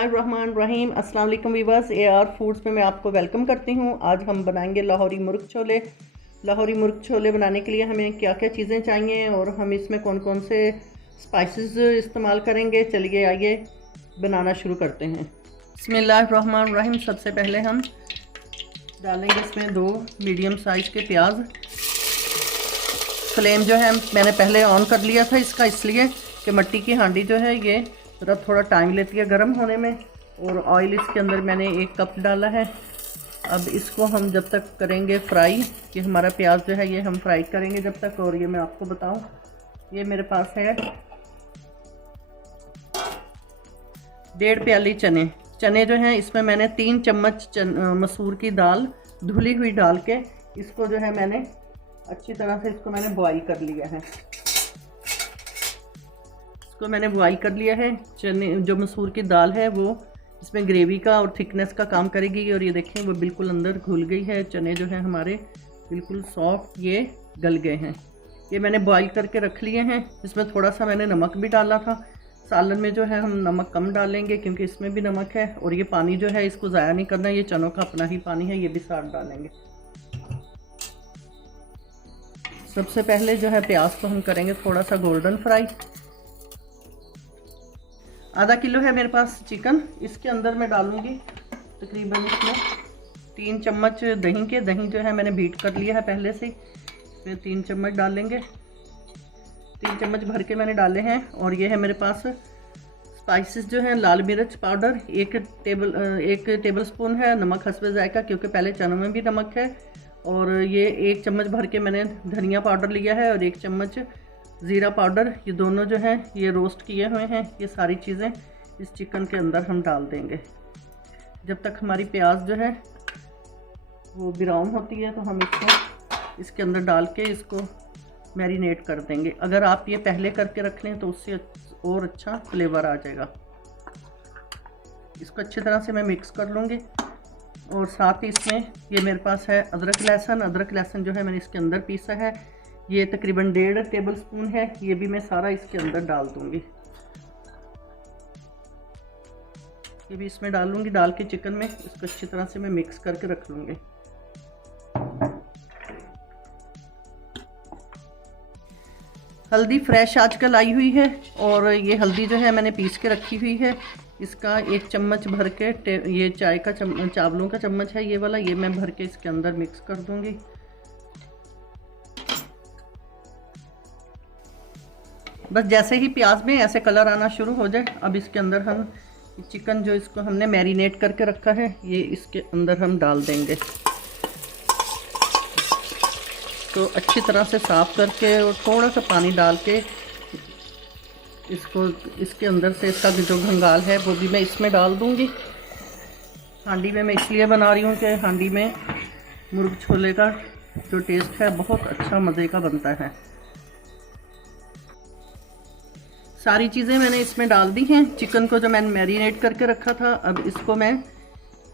बिस्मिल्लाहिर्रहमानिर्रहीम। अस्सलाम वालेकुम वीवर्स, AR फूड्स में मैं आपको वेलकम करती हूँ। आज हम बनाएंगे लाहौरी मुर्ग छोले। लाहौरी मुर्ग छोले बनाने के लिए हमें क्या क्या चीज़ें चाहिए और हम इसमें कौन कौन से स्पाइसेस इस्तेमाल करेंगे, चलिए आइए बनाना शुरू करते हैं। बिस्मिल्लाहिर्रहमानिर्रहीम। सबसे पहले हम डालेंगे इसमें 2 मीडियम साइज़ के प्याज। फ्लेम जो है मैंने पहले ऑन कर लिया था इसका, इसलिए कि मिट्टी की हांडी जो है ये ज़रा थोड़ा टाइम लेती है गर्म होने में। और ऑयल इसके अंदर मैंने 1 कप डाला है। अब इसको हम जब तक करेंगे फ्राई, कि हमारा प्याज जो है ये हम फ्राई करेंगे जब तक। और ये मैं आपको बताऊं, ये मेरे पास है 1.5 प्याली चने जो हैं इसमें मैंने 3 चम्मच मसूर की दाल धुली हुई डाल के इसको जो है मैंने अच्छी तरह से इसको मैंने बॉईल कर लिया है। इसको मैंने बॉईल कर लिया है। चने जो मसूर की दाल है वो इसमें ग्रेवी का और थिकनेस का काम करेगी। और ये देखें वो बिल्कुल अंदर घुल गई है। चने जो हैं हमारे बिल्कुल सॉफ्ट ये गल गए हैं। ये मैंने बॉईल करके रख लिए हैं। इसमें थोड़ा सा मैंने नमक भी डाला था। सालन में जो है हम नमक कम डालेंगे क्योंकि इसमें भी नमक है। और ये पानी जो है इसको ज़ाया नहीं करना, ये चनों का अपना ही पानी है, ये भी साथ डालेंगे। सबसे पहले जो है प्याज को हम करेंगे थोड़ा सा गोल्डन फ्राई। आधा किलो है मेरे पास चिकन। इसके अंदर मैं डालूंगी तकरीबन इसमें 3 चम्मच दही जो है मैंने बीट कर लिया है पहले से। इसमें 3 चम्मच डालेंगे। 3 चम्मच भर के मैंने डाले हैं। और ये है मेरे पास स्पाइसेस जो हैं, लाल मिर्च पाउडर 1 टेबल स्पून है, नमक हस्बे जायका क्योंकि पहले चनों में भी नमक है। और ये 1 चम्मच भर के मैंने धनिया पाउडर लिया है और 1 चम्मच ज़ीरा पाउडर। ये दोनों जो हैं ये रोस्ट किए हुए हैं। ये सारी चीज़ें इस चिकन के अंदर हम डाल देंगे। जब तक हमारी प्याज जो है वो ब्राउन होती है तो हम इसको इसके अंदर डाल के इसको मैरिनेट कर देंगे। अगर आप ये पहले करके रख लें तो उससे और अच्छा फ्लेवर आ जाएगा। इसको अच्छी तरह से मैं मिक्स कर लूँगी। और साथ ही इसमें ये मेरे पास है अदरक लहसुन जो है मैंने इसके अंदर पीसा है। ये तकरीबन 1.5 टेबल स्पून है। ये भी मैं सारा इसके अंदर डाल दूंगी। ये भी इसमें डालूंगी। डाल के चिकन में इसको अच्छी तरह से मैं मिक्स करके रख लूंगी। हल्दी फ्रेश आजकल आई हुई है और ये हल्दी जो है मैंने पीस के रखी हुई है। इसका 1 चम्मच भर के ये चाय का चावलों का चम्मच है ये वाला, ये मैं भर के इसके अंदर मिक्स कर दूंगी। बस जैसे ही प्याज में ऐसे कलर आना शुरू हो जाए, अब इसके अंदर हम चिकन जो इसको हमने मैरिनेट करके रखा है ये इसके अंदर हम डाल देंगे। तो अच्छी तरह से साफ़ करके और थोड़ा सा पानी डाल के इसको इसके अंदर से इसका जो घंगाल है वो भी मैं इसमें डाल दूंगी। हांडी में मैं इसलिए बना रही हूँ कि हांडी में मुर्ग छोले का जो टेस्ट है बहुत अच्छा मज़े का बनता है। सारी चीज़ें मैंने इसमें डाल दी हैं। चिकन को जो मैंने मैरिनेट करके रखा था, अब इसको मैं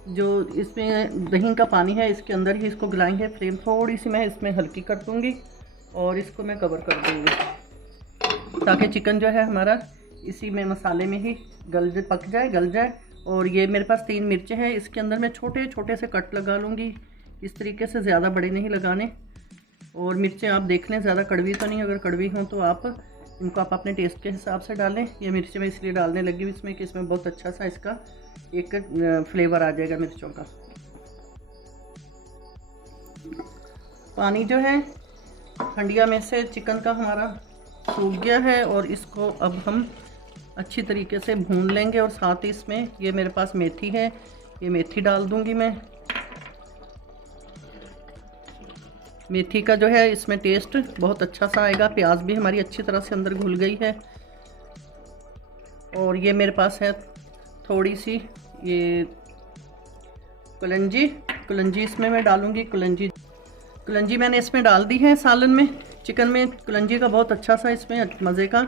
जो इसमें दही का पानी है इसके अंदर ही इसको गलाएंगे। फ्लेम थोड़ी सी मैं इसमें हल्की कर दूंगी और इसको मैं कवर कर दूंगी ताकि चिकन जो है हमारा इसी में मसाले में ही पक जाए। और ये मेरे पास 3 मिर्चें हैं। इसके अंदर मैं छोटे छोटे से कट लगा लूँगी इस तरीके से, ज़्यादा बड़े नहीं लगाने। और मिर्चें आप देख लें ज़्यादा कड़वी तो नहीं, अगर कड़वी हों तो आप इनको अपने टेस्ट के हिसाब से डालें। ये मिर्चें मैं इसलिए डालने लगी हूँ इसमें कि इसमें बहुत अच्छा सा इसका एक फ्लेवर आ जाएगा मिर्चों का। पानी जो है हंडिया में से चिकन का हमारा सूख गया है और इसको अब हम अच्छी तरीके से भून लेंगे। और साथ ही इसमें ये मेरे पास मेथी है, ये मेथी डाल दूंगी मैं। मेथी का जो है इसमें टेस्ट बहुत अच्छा सा आएगा। प्याज भी हमारी अच्छी तरह से अंदर घुल गई है। और ये मेरे पास है थोड़ी सी ये कलंजी इसमें मैं डालूंगी। कलंजी मैंने इसमें डाल दी है सालन में। चिकन में कलंजी का बहुत अच्छा सा इसमें मज़े का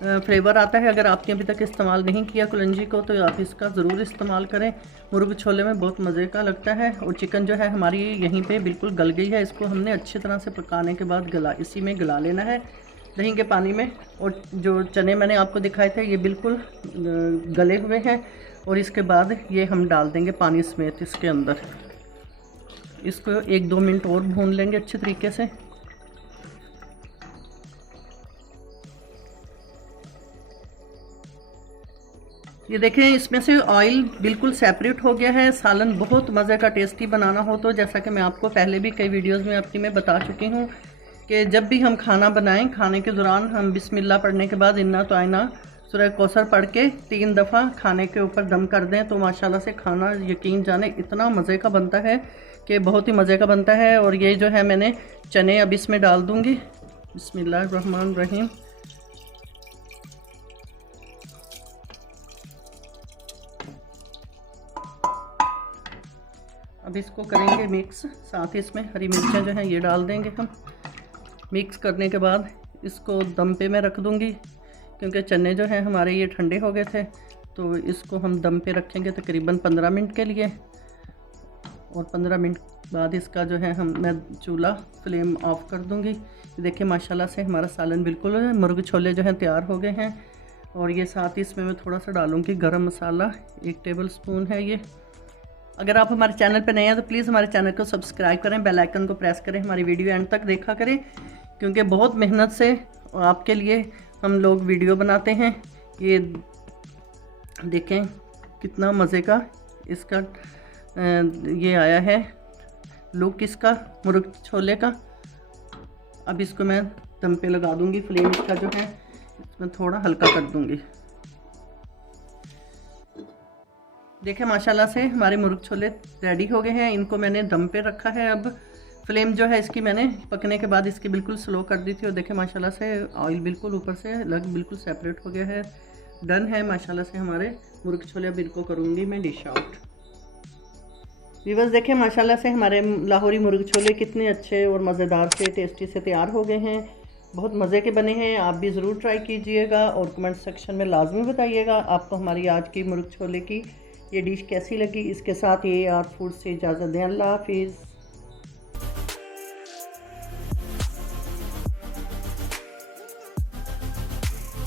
फ्लेवर आता है। अगर आपने अभी तक इस्तेमाल नहीं किया कलंजी को तो आप इसका ज़रूर इस्तेमाल करें। मुर्ग छोले में बहुत मज़े का लगता है। और चिकन जो है हमारी यहीं पे बिल्कुल गल गई है। इसको हमने अच्छी तरह से पकाने के बाद इसी में गला लेना है दही के पानी में। और जो चने मैंने आपको दिखाए थे ये बिल्कुल गले हुए हैं। और इसके बाद ये हम डाल देंगे पानी समेत इसके अंदर। इसको 1-2 मिनट और भून लेंगे अच्छे तरीके से। ये देखें, इसमें से ऑयल बिल्कुल सेपरेट हो गया है। सालन बहुत मज़े का टेस्टी बनाना हो तो जैसा कि मैं आपको पहले भी कई वीडियोस में अपनी में बता चुकी हूँ कि जब भी हम खाना बनाएं, खाने के दौरान हम बिस्मिल्लाह पढ़ने के बाद इन्ना तो आइना सूरह कौसर पढ़ के 3 दफ़ा खाने के ऊपर दम कर दें तो माशाल्लाह से खाना यकीन जाने इतना मज़े का बनता है कि बहुत ही मज़े का बनता है। और ये जो है मैंने चने अब इसमें डाल दूँगी। बिस्मिल्लाहिर्रहमानिर्रहीम। अब इसको करेंगे मिक्स, साथ ही इसमें हरी मिर्चें जो हैं ये डाल देंगे हम। मिक्स करने के बाद इसको दम पे मैं रख दूंगी क्योंकि चने जो हैं हमारे ये ठंडे हो गए थे, तो इसको हम दम पे रखेंगे तकरीबन 15 मिनट के लिए। और 15 मिनट बाद इसका जो है मैं चूल्हा फ्लेम ऑफ कर दूंगी। देखिए माशाल्लाह से हमारा सालन बिल्कुल मुर्ग छोले जो हैं तैयार हो गए हैं। और ये साथ ही इसमें मैं थोड़ा सा डालूँगी गरम मसाला, 1 टेबल स्पून है ये। अगर आप हमारे चैनल पर नए हैं तो प्लीज़ हमारे चैनल को सब्सक्राइब करें, बेल आइकन को प्रेस करें, हमारी वीडियो एंड तक देखा करें क्योंकि बहुत मेहनत से आपके लिए हम लोग वीडियो बनाते हैं। ये देखें कितना मज़े का इसका ये आया है लुक इसका मुर्ग छोले का। अब इसको मैं दम पे लगा दूंगी। फ्लेम इसका जो है इसमें थोड़ा हल्का कर दूंगी। देखें माशाल्लाह से हमारे मुर्ग छोले रेडी हो गए हैं। इनको मैंने दम पे रखा है। अब फ्लेम जो है इसकी मैंने पकने के बाद इसकी बिल्कुल स्लो कर दी थी और देखें माशाल्लाह से ऑयल बिल्कुल ऊपर से बिल्कुल सेपरेट हो गया है। डन है माशाल्लाह से हमारे मुर्ग छोले। अब इनको करूँगी मैं डिश आउट। व्यूअर्स देखें माशाल्लाह से हमारे लाहौरी मुर्ग छोले कितने अच्छे और मज़ेदार से टेस्टी से तैयार हो गए हैं। बहुत मज़े के बने हैं। आप भी ज़रूर ट्राई कीजिएगा और कमेंट सेक्शन में लाजमी बताइएगा आपको हमारी आज की मुर्ग छोले की ये डिश कैसी लगी। इसके साथ ये आर फूड से इजाज़त दें। अल्लाह हाफिज़।